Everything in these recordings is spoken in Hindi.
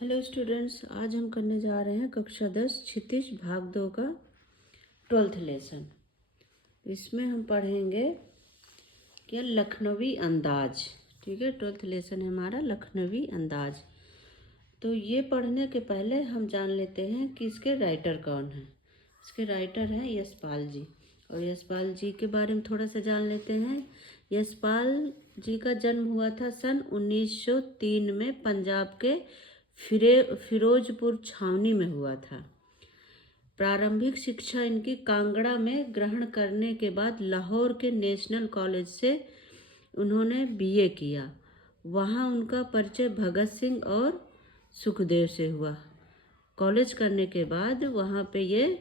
हेलो स्टूडेंट्स, आज हम करने जा रहे हैं कक्षा 10 क्षितिज भाग 2 का 12th लेसन। इसमें हम पढ़ेंगे क्या लखनवी अंदाज। ठीक है, 12th लेसन है हमारा लखनवी अंदाज। तो ये पढ़ने के पहले हम जान लेते हैं कि इसके राइटर कौन हैं। इसके राइटर हैं यशपाल जी, और यशपाल जी के बारे में थोड़ा सा जान लेते हैं। यशपाल जी का जन्म हुआ था सन 1903 में पंजाब के फिरोजपुर छावनी में हुआ था। प्रारंभिक शिक्षा इनकी कांगड़ा में ग्रहण करने के बाद लाहौर के नेशनल कॉलेज से उन्होंने बीए किया। वहाँ उनका परिचय भगत सिंह और सुखदेव से हुआ। कॉलेज करने के बाद वहाँ पे ये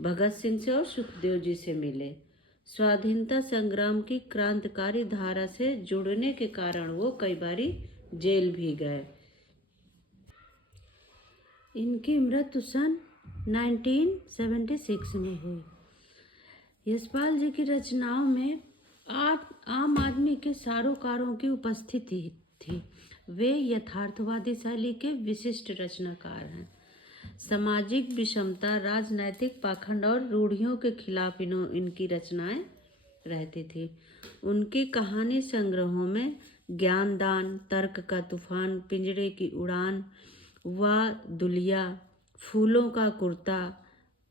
भगत सिंह से और सुखदेव जी से मिले। स्वाधीनता संग्राम की क्रांतिकारी धारा से जुड़ने के कारण वो कई बारी जेल भी गए। इनकी मृत्यु सन 1976 में हुई। यशपाल जी की रचनाओं में आम आदमी के सारोकारों की उपस्थिति थी। वे यथार्थवादी शैली के विशिष्ट रचनाकार हैं। सामाजिक विषमता, राजनैतिक पाखंड और रूढ़ियों के खिलाफ इनकी रचनाएं रहती थी। उनकी कहानी संग्रहों में ज्ञानदान, तर्क का तूफान, पिंजरे की उड़ान, वा दुलिया, फूलों का कुर्ता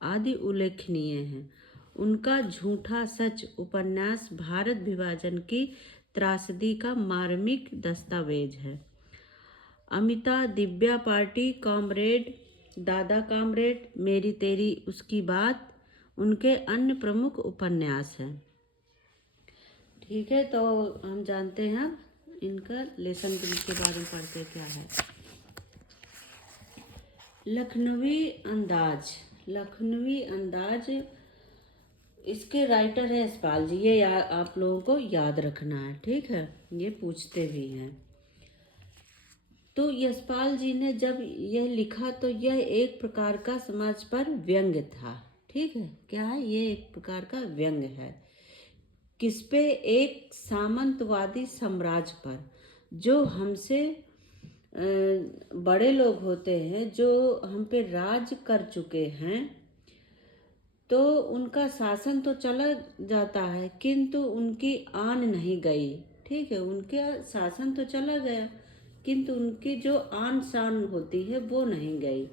आदि उल्लेखनीय हैं। उनका झूठा सच उपन्यास भारत विभाजन की त्रासदी का मार्मिक दस्तावेज है। अमिता, दिव्या पार्टी, कॉमरेड, दादा कॉमरेड, मेरी तेरी उसकी बात उनके अन्य प्रमुख उपन्यास हैं। ठीक है, तो हम जानते हैं इनका लेसन के बारे में पढ़ते क्या है। लखनवी अंदाज। लखनवी अंदाज इसके राइटर है यशपाल जी। ये आप लोगों को याद रखना है, ठीक है, ये पूछते भी हैं। तो यशपाल जी ने जब यह लिखा तो यह एक प्रकार का समाज पर व्यंग्य था। ठीक है, क्या है ये? एक प्रकार का व्यंग्य है। किस पे? एक सामंतवादी साम्राज्य पर, जो हमसे बड़े लोग होते हैं, जो हम पे राज कर चुके हैं, तो उनका शासन तो चला जाता है किंतु उनकी आन नहीं गई। ठीक है, उनका शासन तो चला गया किंतु उनकी जो आन शान होती है वो नहीं गई।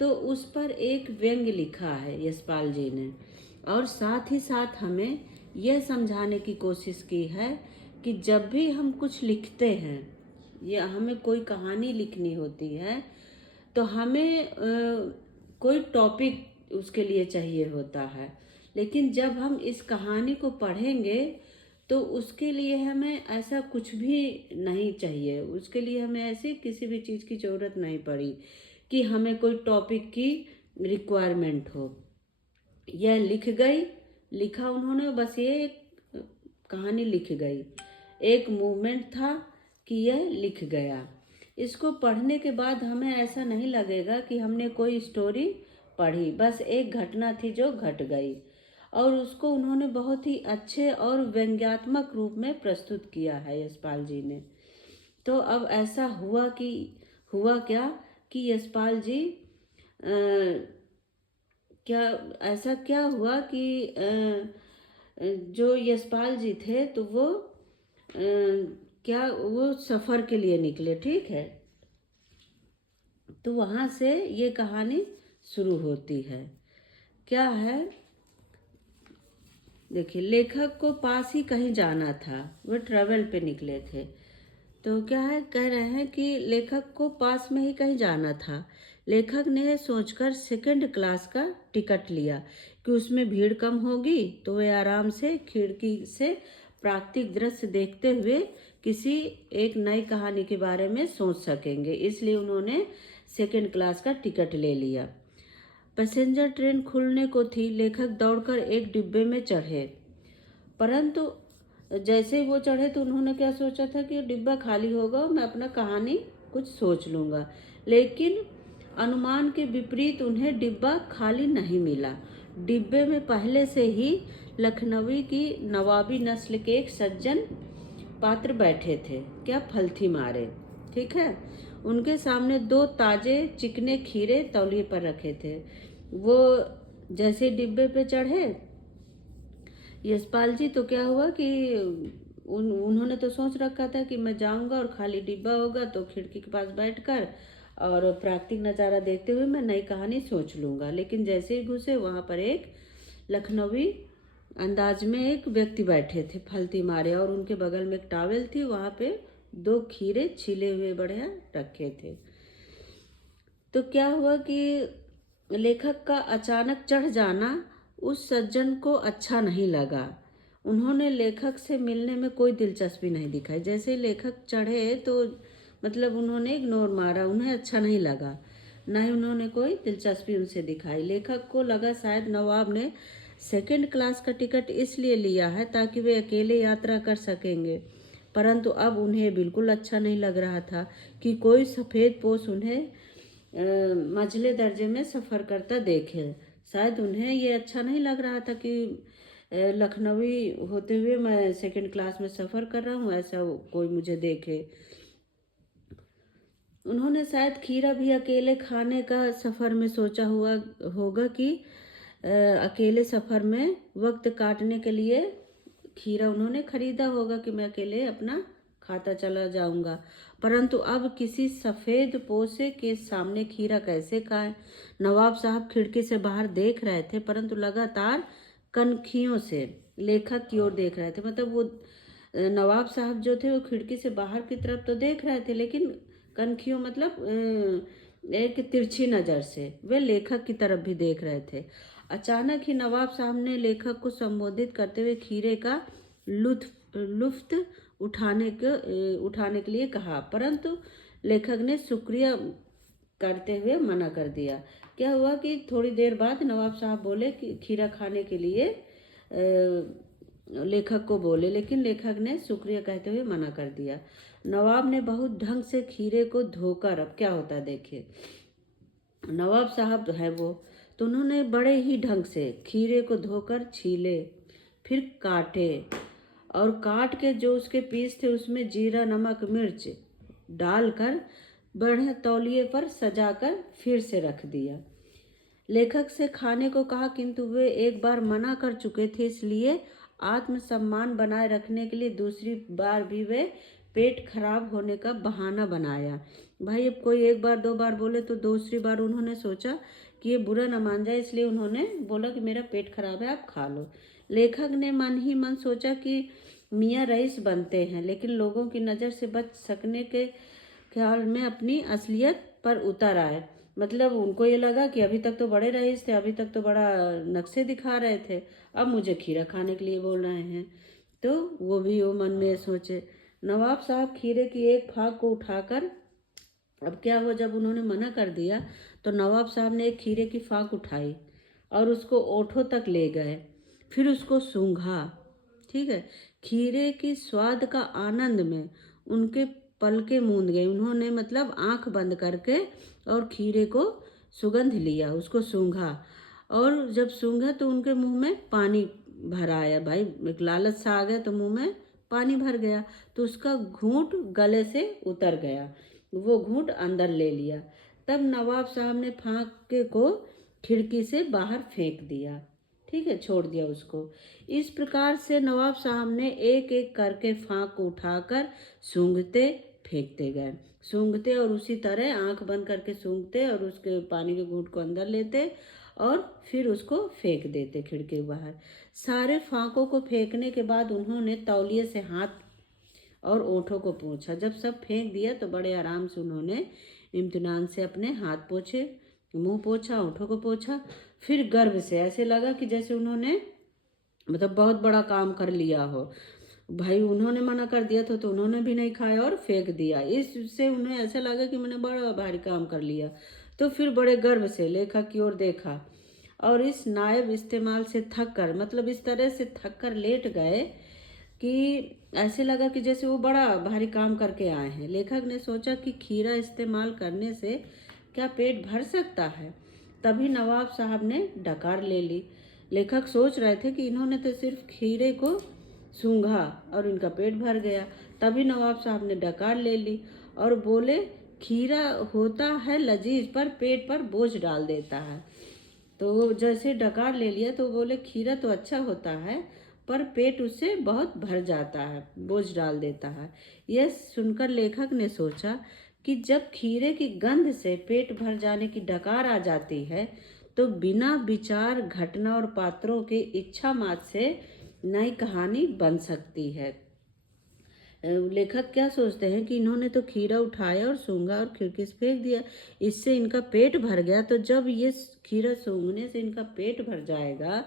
तो उस पर एक व्यंग्य लिखा है यशपाल जी ने, और साथ ही साथ हमें यह समझाने की कोशिश की है कि जब भी हम कुछ लिखते हैं या हमें कोई कहानी लिखनी होती है तो हमें कोई टॉपिक उसके लिए चाहिए होता है। लेकिन जब हम इस कहानी को पढ़ेंगे तो उसके लिए हमें ऐसा कुछ भी नहीं चाहिए। उसके लिए हमें ऐसी किसी भी चीज़ की ज़रूरत नहीं पड़ी कि हमें कोई टॉपिक की रिक्वायरमेंट हो। यह लिखा उन्होंने, बस ये एक कहानी लिख गई, एक मूवमेंट था कि यह लिख गया। इसको पढ़ने के बाद हमें ऐसा नहीं लगेगा कि हमने कोई स्टोरी पढ़ी, बस एक घटना थी जो घट गई, और उसको उन्होंने बहुत ही अच्छे और व्यंग्यात्मक रूप में प्रस्तुत किया है यशपाल जी ने। तो अब ऐसा हुआ क्या कि यशपाल जी क्या हुआ कि जो यशपाल जी थे तो वो वो सफ़र के लिए निकले। ठीक है, तो वहाँ से ये कहानी शुरू होती है। क्या है? देखिए, लेखक को पास ही कहीं जाना था, वो ट्रैवल पे निकले थे। तो क्या है, कह रहे हैं कि लेखक को पास में ही कहीं जाना था। लेखक ने सोचकर सेकंड क्लास का टिकट लिया कि उसमें भीड़ कम होगी तो वे आराम से खिड़की से प्राकृतिक दृश्य देखते हुए किसी एक नई कहानी के बारे में सोच सकेंगे, इसलिए उन्होंने सेकंड क्लास का टिकट ले लिया। पैसेंजर ट्रेन खुलने को थी। लेखक दौड़कर एक डिब्बे में चढ़े, परंतु जैसे ही वो चढ़े तो उन्होंने क्या सोचा था कि डिब्बा खाली होगा, मैं अपना कहानी कुछ सोच लूँगा। लेकिन अनुमान के विपरीत उन्हें डिब्बा खाली नहीं मिला। डिब्बे में पहले से ही लखनवी की नवाबी नस्ल के एक सज्जन पात्र बैठे थे, क्या फलथी मारे। ठीक है। उनके सामने 2 ताजे चिकने खीरे तौलिए पर रखे थे। वो जैसे ही डिब्बे पे चढ़े यशपाल जी, तो क्या हुआ कि उन्होंने तो सोच रखा था कि मैं जाऊंगा और खाली डिब्बा होगा तो खिड़की के पास बैठकर और प्राकृतिक नज़ारा देखते हुए मैं नई कहानी सोच लूंगा। लेकिन जैसे ही घुसे वहां पर एक लखनवी अंदाज में एक व्यक्ति बैठे थे फलती मारे, और उनके बगल में एक टॉवेल थी, वहां पे 2 खीरे छिले हुए बढ़िया रखे थे। तो क्या हुआ कि लेखक का अचानक चढ़ जाना उस सज्जन को अच्छा नहीं लगा। उन्होंने लेखक से मिलने में कोई दिलचस्पी नहीं दिखाई। जैसे ही लेखक चढ़े तो मतलब उन्होंने इग्नोर मारा, उन्हें अच्छा नहीं लगा, न ही उन्होंने कोई दिलचस्पी उनसे दिखाई। लेखक को लगा शायद नवाब ने सेकंड क्लास का टिकट इसलिए लिया है ताकि वे अकेले यात्रा कर सकेंगे, परंतु अब उन्हें बिल्कुल अच्छा नहीं लग रहा था कि कोई सफ़ेद पोश उन्हें मझले दर्जे में सफ़र करता देखे। शायद उन्हें ये अच्छा नहीं लग रहा था कि लखनवी होते हुए मैं सेकंड क्लास में सफ़र कर रहा हूँ, ऐसा कोई मुझे देखे। उन्होंने शायद खीरा भी अकेले खाने का सफ़र में सोचा हुआ होगा कि अकेले सफ़र में वक्त काटने के लिए खीरा उन्होंने खरीदा होगा कि मैं अकेले अपना खाता चला जाऊंगा। परंतु अब किसी सफ़ेद पोसे के सामने खीरा कैसे खाएं? नवाब साहब खिड़की से बाहर देख रहे थे, परंतु लगातार कनखियों से लेखक की ओर देख रहे थे। मतलब वो नवाब साहब जो थे वो खिड़की से बाहर की तरफ तो देख रहे थे, लेकिन कनखियों मतलब एक तिरछी नज़र से वे लेखक की तरफ भी देख रहे थे। अचानक ही नवाब साहब ने लेखक को संबोधित करते हुए खीरे का लुफ्त उठाने के लिए कहा, परंतु लेखक ने शुक्रिया करते हुए मना कर दिया। क्या हुआ कि थोड़ी देर बाद नवाब साहब बोले कि खीरा खाने के लिए लेखक को बोले, लेकिन लेखक ने शुक्रिया कहते हुए मना कर दिया। नवाब ने बहुत ढंग से खीरे को धोकर, अब क्या होता है देखिए, नवाब साहब है वो, तो उन्होंने बड़े ही ढंग से खीरे को धोकर छीले, फिर काटे, और काट के जो उसके पीस थे उसमें जीरा नमक मिर्च डालकर बढ़िया तौलिए पर सजाकर फिर से रख दिया। लेखक से खाने को कहा, किंतु वे एक बार मना कर चुके थे, इसलिए आत्मसम्मान बनाए रखने के लिए दूसरी बार भी वे पेट खराब होने का बहाना बनाया। भाई अब कोई एक बार 2 बार बोले तो दूसरी बार उन्होंने सोचा कि ये बुरा न मान जाए, इसलिए उन्होंने बोला कि मेरा पेट खराब है, आप खा लो। लेखक ने मन ही मन सोचा कि मियाँ रईस बनते हैं, लेकिन लोगों की नज़र से बच सकने के ख्याल में अपनी असलियत पर उतर आए। मतलब उनको ये लगा कि अभी तक तो बड़े रईस थे, अभी तक तो बड़ा नक्शे दिखा रहे थे, अब मुझे खीरा खाने के लिए बोल रहे हैं। तो वो मन में सोचे। नवाब साहब खीरे की एक फाक को उठाकर, अब क्या हुआ जब उन्होंने मना कर दिया तो नवाब साहब ने एक खीरे की फाक उठाई और उसको ओठों तक ले गए, फिर उसको सूंघा। ठीक है। खीरे की स्वाद का आनंद में उनके पलके मूंद गई। उन्होंने मतलब आंख बंद करके और खीरे को सुगंध लिया, उसको सूंघा, और जब सूंघा तो उनके मुंह में पानी भर आया। भाई एक लालच सा आ गया तो मुंह में पानी भर गया, तो उसका घूंट गले से उतर गया, वो घूंट अंदर ले लिया। तब नवाब साहब ने फाके को खिड़की से बाहर फेंक दिया। ठीक है, छोड़ दिया उसको। इस प्रकार से नवाब साहब ने एक एक करके फाक को उठाकर सूंघते फेंकते गए, सूंघते और उसी तरह आंख बंद करके सूंघते और उसके पानी के घूंट को अंदर लेते और फिर उसको फेंक देते खिड़की के बाहर। सारे फाकों को फेंकने के बाद उन्होंने तौलिए से हाथ और ओठों को पोंछा। जब सब फेंक दिया तो बड़े आराम से उन्होंने इम्तिनान से अपने हाथ पोछे, मुंह पोछा, ओठों को पोछा, फिर गर्व से ऐसे लगा कि जैसे उन्होंने मतलब बहुत बड़ा काम कर लिया हो। भाई उन्होंने मना कर दिया था तो उन्होंने भी नहीं खाया और फेंक दिया, इससे उन्हें ऐसा लगा कि मैंने बड़ा भारी काम कर लिया। तो फिर बड़े गर्व से लेखक की ओर देखा और इस नायब इस्तेमाल से थक कर, मतलब इस तरह से थक कर लेट गए कि ऐसे लगा कि जैसे वो बड़ा भारी काम करके आए हैं। लेखक ने सोचा कि खीरा इस्तेमाल करने से क्या पेट भर सकता है? तभी नवाब साहब ने डकार ले ली। लेखक सोच रहे थे कि इन्होंने तो सिर्फ खीरे को सूंघा और इनका पेट भर गया। तभी नवाब साहब ने डकार ले ली और बोले खीरा होता है लजीज पर पेट पर बोझ डाल देता है। तो वो जैसे डकार ले लिया तो बोले खीरा तो अच्छा होता है पर पेट उससे बहुत भर जाता है, बोझ डाल देता है। यह सुनकर लेखक ने सोचा कि जब खीरे की गंध से पेट भर जाने की डकार आ जाती है तो बिना विचार घटना और पात्रों के इच्छा मात्र से नई कहानी बन सकती है। लेखक क्या सोचते हैं कि इन्होंने तो खीरा उठाया और सूंघा और खिड़की से फेंक दिया, इससे इनका पेट भर गया। तो जब ये खीरा सूंघने से इनका पेट भर जाएगा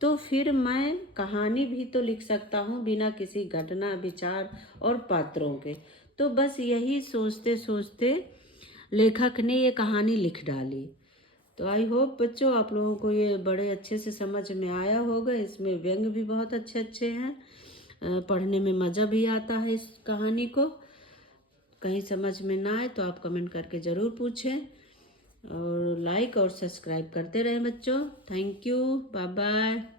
तो फिर मैं कहानी भी तो लिख सकता हूँ बिना किसी घटना विचार और पात्रों के। तो बस यही सोचते सोचते लेखक ने ये कहानी लिख डाली। तो आई होप बच्चों आप लोगों को ये बड़े अच्छे से समझ में आया होगा। इसमें व्यंग भी बहुत अच्छे अच्छे हैं, पढ़ने में मज़ा भी आता है इस कहानी को। कहीं समझ में ना आए तो आप कमेंट करके ज़रूर पूछें और लाइक और सब्सक्राइब करते रहें बच्चों। Thank you, bye bye.